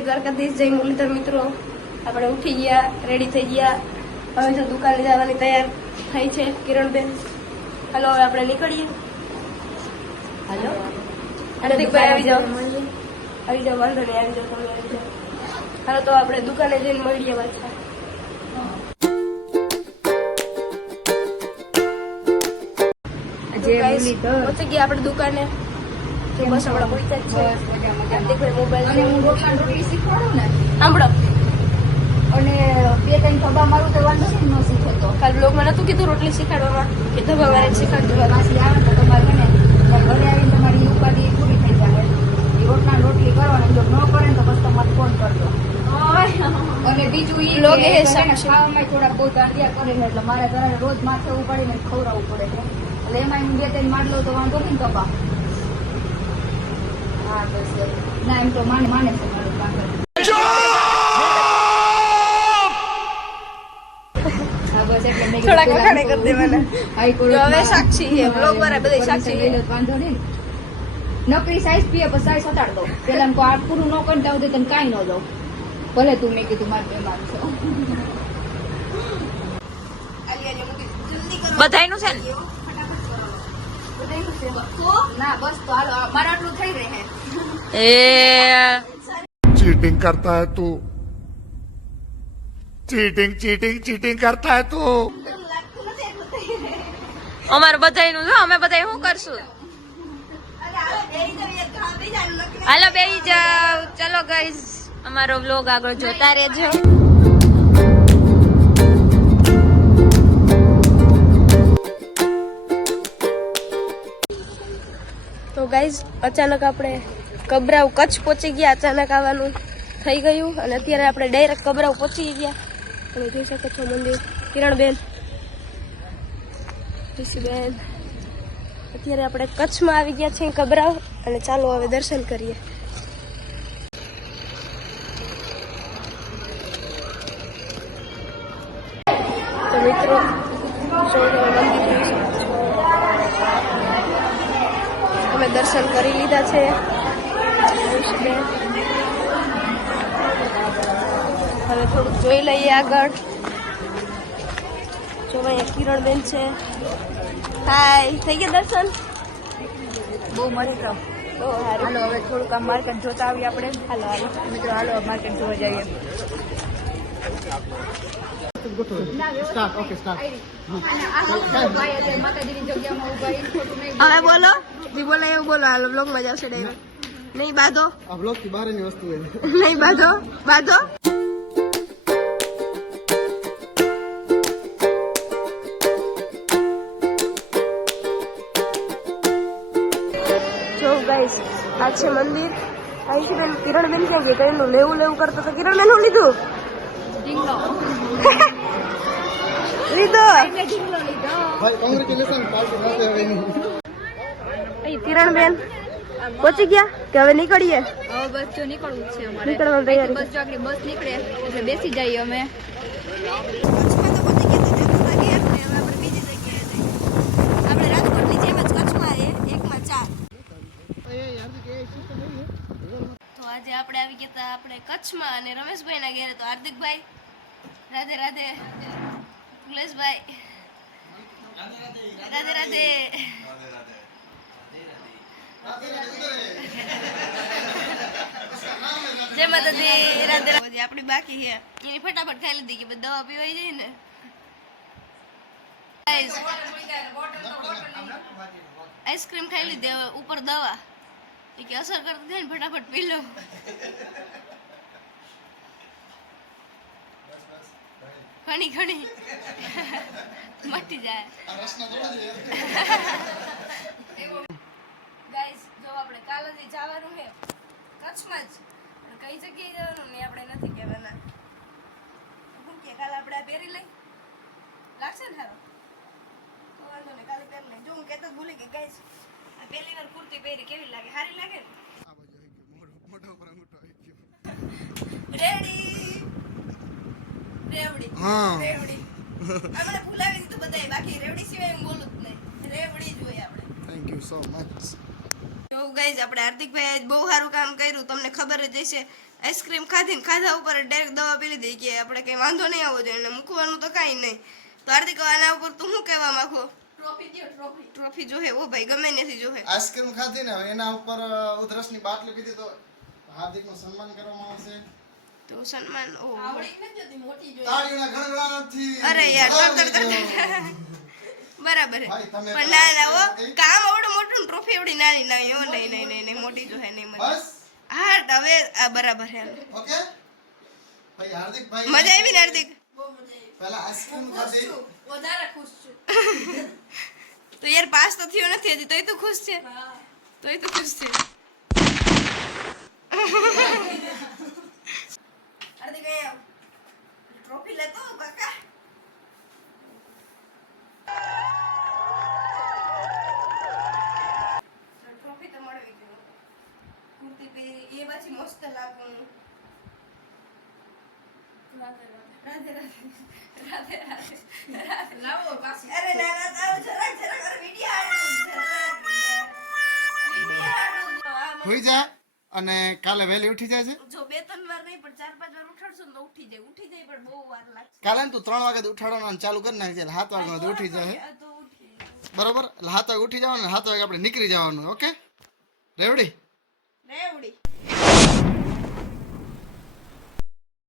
દ્વારકાધીશ જય મુરલીધર મિત્રો. આપણે ઉઠી ગયા રેડી થઈ ગયા. હવે તો દુકાને જવાની તૈયાર થઈ છે કિરણબેન. હાલો હવે આપણે નીકળીએ. હલો. હાર્દિકભાઈ આવી જાઓ. આવી જાઓ વાંધો નહીં આવી જાઓ તમે આવી જાઓ. હાલો તો આપણે દુકાને જઈને મળીએ પાછા. પહોંચી ગયા આપણે દુકાને. તો બસ આપણે પહોંચ્યા જ છે. હાર્દિકભાઈ મોબાઈલ અને હું રોટલા રોટલી શીખવાડું ને સાંભળો. અને બે ત્રણ ખભા મારું તો વાંધો છે ને શીખે તો કાલ બ્લોગમાં નતું કીધું રોટલી કે ધબા. આવે તો તમારે ઘરે આવીને તમારી ઉપાધિ પૂરી થઈ જાય એ રોટલા ને રોટલી કરવાની જો ન કરે ને તો બસ તમારે ફોન કરજો. અને બીજું લોગ એ ખાવામાં થોડા બહુ દાંડિયા કરે છે એટલે મારે ઘરે રોજ માથે ઉપાડીને ખવડાવવું પડે છે. એટલે એમાં હું બે ત્રણ માડ લઉં તો વાંધો નહીં કપા હા બસ ના એમ તો માને માને છે મારું કામ હા બસ એટલે મેં કીધું થોડાક વખાણે કરી દેવાના. આઈ કોડ જો હવે સાક્ષી છે, blog વાળા બધાય સાક્ષી છે. વાંધો નહીં. નકરી સાઈઝ પીએ પછી સાઈઝ હટાડ દો. પેલા એમ આ પૂરું ન કરતા હોય તને કાંઈ ન દઉં. ભલે તું મેં કીધું મારે બેમાર છો. બધાયનું છે ને ના બસ તો હાલો આ મારે આટલું થઈ રહે એ चीटिंग करता है तू चीटिंग चीटिंग चीटिंग करता है तू અમારે બધાયનું છે અમે બધાય શું કરશું હાલો બેહી જાવ ચલો ગાઈઝ અમારો વ્લોગ આગળ જોતા રહેજો ગાઈઝ અચાનક આપણે કબરાવ કચ્છ પહોંચી ગયા. અચાનક આવવાનું થઈ ગયું અને અત્યારે આપણે ડાયરેક્ટ કબરાવ પહોંચી ગયા. તમે જોઈ શકો છો મંદિર. કિરણબેન. ઋષિબેન. અત્યારે આપણે કચ્છમાં આવી ગયા છીએ કબરાવ અને ચાલો હવે દર્શન કરીએ તો મિત્રો સૌ તમે મંદિર જોઈ શકો છો અમે દર્શન કરી લીધા છે. હવે થોડુંક જોઈ લઈએ આગળ. જો અહીંયા કિરણબેન છે. હાય થઈ ગયા દર્શન? બહુ મળી તો હાલો હવે થોડુંક આ માર્કેટ જોતા આવીએ આપણે. હાલો હાલો. મિત્રો હાલો માર્કેટ જોવા જઈએ. માતાજીની જગ્યામાં ઊભા રહીને ખોટું હવે બોલો. જી બોલે એવું બોલો. હાલો બ્લોગમાં જ આવશે ડાયરેક્ટ નહીં બાધો. આ બ્લોકથી બહારની વસ્તુ છે નહીં બાધો. બાધો. જો ગાઈસ આ છે મંદિર. અહીંથી બેન કિરણબેન ક્યાં ગયા એનું લેવું લેવું કરતો તો કિરણબેન હું લીધું? લીધો. ભાઈ કોંગ્રેચ્યુલેશન પાર્ટી સાથે હવે એની અહીં કિરણબેન પહોંચી ગયા કે હવે નીકળીએ? હવે બસ જો નીકળવું છે અમારે. નીકળવાની તૈયારી. બસ જો આગળ બસ નીકળે એટલે બેસી જઈએ અમે. તો આજે આપણે આવી ગયા હતા આપણે કચ્છમાં અને રમેશભાઈના ઘેરે. તો હાર્દિકભાઈ રાધે રાધે. કુલેશભાઈ રાધે રાધે જય માતાજી રાધે રાધે આપણી બાકી છે. એની ફટાફટ ખાઈ લીધી કે બધી દવા પીવાઈ જાય ને Guys, આઈસ્ક્રીમ ખાઈ લીધી હવે ઉપર દવા એ કે અસર કરતી થાય ને ફટાફટ પી લો ઘણી ઘણી. મટી જાય. ગાઈસ જો આપણે કાલે જ જવાનું છે, કચ્છમાં જ. કઈ જગ્યાએ જવાનું ને આપણે નથી કહેવાના. શું કે કાલે આપણે આ પહેરી લઈ? લાગશે ને સારું? તો વાંધો ને કાલે પહેરી લઈ. જો હું કહેતો ભૂલી ગઈ ગાઈસ આ પહેલી વાર કુર્તી પહેરી, કેવી લાગે? સારી લાગે ને આ બાજુ આવી ગયો મોઢો મોઢો પર અંગૂઠો આવી ગયો રેડી રેવડી હા. રેવડી. આપણે ભૂલાવી દીધું બધાય. બાકી રેવડી સિવાય હું બોલું જ નહીં. રેવડી જ આપણે. થેન્ક યુ સો મચ જો ગાઈઝ આપણે હાર્દિકભાઈ આજ બહુ સારું કામ કર્યું. તમને ખબર જ હશે આઈસ્ક્રીમ ખાધી ખાધા ઉપર ડાયરેક્ટ દવા પી લીધી કે આપણે કઈ વાંધો નહીં આવવો જોઈએ. અને મૂકવાનું તો કાંઈ નહીં. તો હાર્દિક આના ઉપર તું શું કહેવા માંગો? ટ્રોફી જોહે? ઓ ભાઈ ગમે નથી જોહે. આઈસ્ક્રીમ ખાધી ને એના ઉપર ઉધરસની બાટલી પીધી તો હાર્દિકનું સન્માન કરવામાં આવશે. તો સન્માન ઓ અરે યાર. બરાબર. પણ ના ના ઓ કામ આવડું મોટું ને ટ્રોફી એવડી નાની નાની ઓ નહીં નહીં નહીં નહીં મોટી જોહે નહીં મને બસ. હા હવે આ બરાબર હે ઓકે? ભાઈ હાર્દિક ભાઈ. મજા આવી ને હાર્દિક? પહેલા આઈસ્ક્રીમ ખાધી. તો યાર પાસ તો થયો નથી હજી તોય તો ખુશ છે? તોય તો ખુશ છે હાર્દિક અહીંયા ટ્રોફી લેતો આવ, કાકા ટ્રોફી તો મળવી જોઈએ કુર્તી પહેરી એ પછી મસ્ત લાગવું રાધે રાધે. લાવો પાછી. અરે ના ના તારો વિડિયો હોઈ જા અને કાલે વહેલી ઉઠી જાય છે? જો બે ત્રણ વાર નહીં પણ ચાર પાંચ વાર ઉઠાડશું તો ઉઠી જાય. ઉઠી જાય પણ બહુ વાર લાગશે. કાલે તું ત્રણ વાગે ઉઠાડવાનું ચાલુ કરી નાખજે એટલે સાત વાગે ઉઠી જાય ઉઠી જાય. બરોબર? સાત વાગે ઉઠી જવાનું ને સાત વાગે આપણે નીકળી જવાનું ઓકે? રેવડી? રેવડી.